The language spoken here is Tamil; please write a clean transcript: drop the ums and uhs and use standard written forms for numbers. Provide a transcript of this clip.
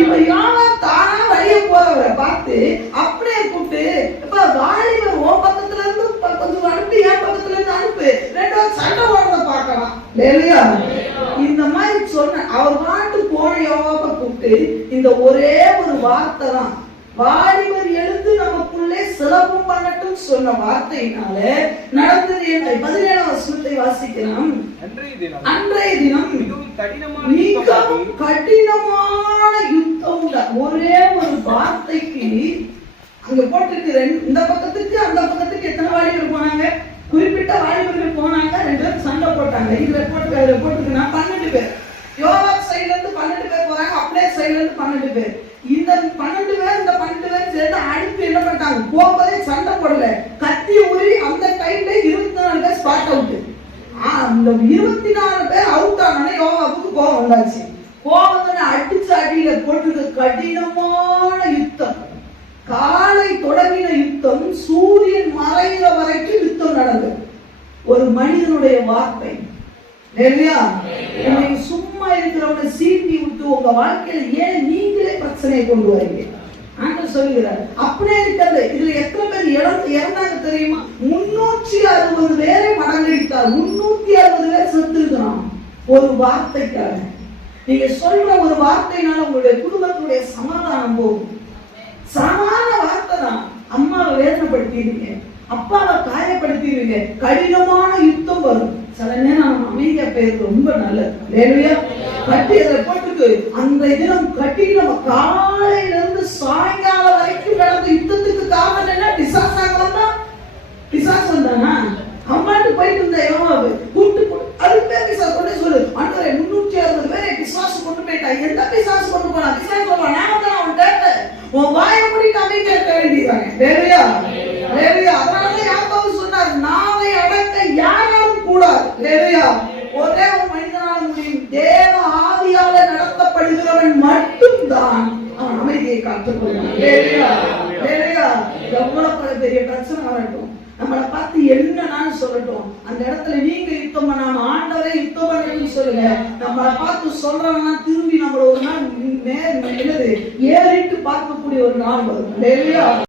இப்ப யோவாப் தானா வழிய போறவரை பார்த்து அப்படியே கூப்பிட்டு, இப்ப வாலிபர் ஓ பக்கத்துல இருந்து கொஞ்சம் அனுப்பி என் பக்கத்துல இருந்து அனுப்பு, ரெண்டாவது சண்டை ஓடுறத பார்க்கலாம் இல்லையா? இந்த மாதிரி சொன்ன அவர் பாட்டு போன யோவாப்ப கூப்பிட்டு இந்த ஒரே ஒரு வார்த்தை தான், வாலிபர் எழுந்து நமக்குள்ளே சிலபம் பண்ணட்டும் சொன்ன வார்த்தையினால நடந்தது என்ன? 17ஆம் வசனத்தை வாசிக்கலாம். அன்றைய தினம் மிகவும் கடினமான யுத்தம். ஒரே ஒரு வார்த்தைக்கு அங்க போட்டுருக்கு. இந்த பக்கத்துக்கு அந்த பக்கத்துக்கு எத்தனை வாலிபர் போனாங்க? குறிப்பிட்ட வாலிபர்கள் போனாங்க, 2 பேரும் சண்டை போட்டாங்க. இதுல போட்டுருக்குன்னா 12 பேர். யோவாப் சைடுல இருந்து 12 பேர் போறாங்க, அப்படியே சைடுல இருந்து 12 பேர். இந்த 12 பேர் இந்த 12 பேர் சேர்ந்து அனுப்பி என்ன பண்ணிட்டாங்க? போகும்போதே சண்டை போடல, கத்தி உருவி அந்த டைம்ல 24 பேர் ஸ்பாட் அவுட். அந்த 24 பேர் அவுட் ஆனோட யோவாப்புக்கு கோபம் வந்தாச்சு. கோபத்தை அடிச்சு அடியில போட்டு கடினமான யுத்தம். காலை தொடங்கின யுத்தம் சூரியன் மறைகிற வரைக்கும் யுத்தம் நடந்தது. ஒரு மனிதனுடைய வார்த்தை சும்மா இருக்கிறவங்க சீட்டி விட்டு உங்க வாழ்க்கையில ஏன் நீங்களே பிரச்சனையை கொண்டு வரீங்க? ஆண்டவர் சொல்லுகிறார். அப்படியே இருக்கிறது. இதுல எத்தனை பேர் இறந்தாங்க தெரியுமா? 360 பேரை மடங்கடித்தார். 360 பேர் செத்து இருக்கிறோம் ஒரு வார்த்தைக்காக. நீங்க சொல்ற ஒரு வார்த்தைனால உங்களுடைய குடும்பத்துடைய சமாதானம் போகும். சாதாரண வார்த்தை தான். அம்மாவை வேதனைப்படுத்திடுவீங்க, அப்பாவை காயப்படுத்திடுவீங்க, கடினமான யுத்தம் வரும். சில நேரம் நம்ம அமைதியா பேருக்கு ரொம்ப நல்லது. கட்டி அதை போட்டுக்கு அந்த தினம் கட்டி நம்ம காலையில இருந்து சாயங்காலம் வரைக்கும் நடந்த யுத்தத்துக்கு காரணம் என்ன? பிசாசாக வந்தா, பிசாசு வந்தானா? அம்மாட்டு போயிட்டு இருந்த யோவாபு கூப்பிட்டு அதுக்கு பேர் பிசாசு கொண்டு சொல்லு. ஆண்டவரே 360 பேரை பிசாசு கொண்டு போயிட்டா. எந்த பிசாசு கொண்டு போனா? பிசாசு சொல்லுவான், நான் தான் அவன் கேட்டேன், உன் வாயை முடிட்டு அமைதி கேட்க வேண்டியதாங்க. வேறையா வேறையா? அதனாலதான் யாக்கோபு சொன்னார், நாவை அடக்க யாராலும் கூடாது. வேறையா? ஒரே ஒரு மனிதனால முடியும். தேவ ஆவியால நடத்தப்படுகிறவன் மட்டும்தான் அவன் அமைதியை காத்துக்கொள்வான். வேறையா வேறையா? எவ்வளவு பெரிய பிரச்சனை வரட்டும், நம்மளை பார்த்து என்னன்னு சொல்லட்டும், அந்த இடத்துல நீங்க யுத்தம் பண்ணாம ஆண்டவரே யுத்தம் பண்ணணும்னு சொல்லுங்க. நம்மளை பார்த்து சொல்றவனா திரும்பி நம்மள ஒரு நாள் ஏறிட்டு பார்க்கக்கூடிய ஒரு நாள் வரும்.